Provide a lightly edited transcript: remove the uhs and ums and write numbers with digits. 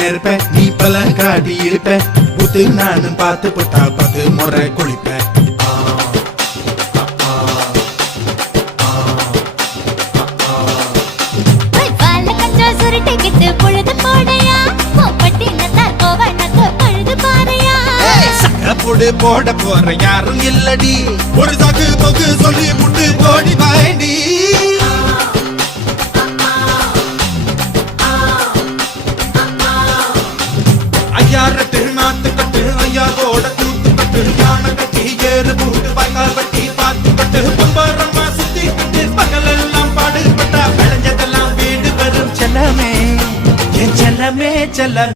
நெருப்ப நீ பல காட்டி இருப்ப புத்து நானும் பார்த்து போட்டா 10 முறை குளிப்ப போட போற யாரும் இல்லடி ஒரு சாக்கு போக்கு சொல்லி புட்டு போடி பாயண்டி ஐயாரத்து நாத்து கட்டு ஐயா கோட கூத்து கட்டு யானை கட்டி ஏறு பூட்டு பாய்க்கால் வட்டி பாத்து கட்டு பம்பரமா சுத்தி கட்டு பகல் எல்லாம் பாடுபட்டா விளைஞ்சதெல்லாம் வீடு வரும் செல்லமே என் செல்லமே செல்ல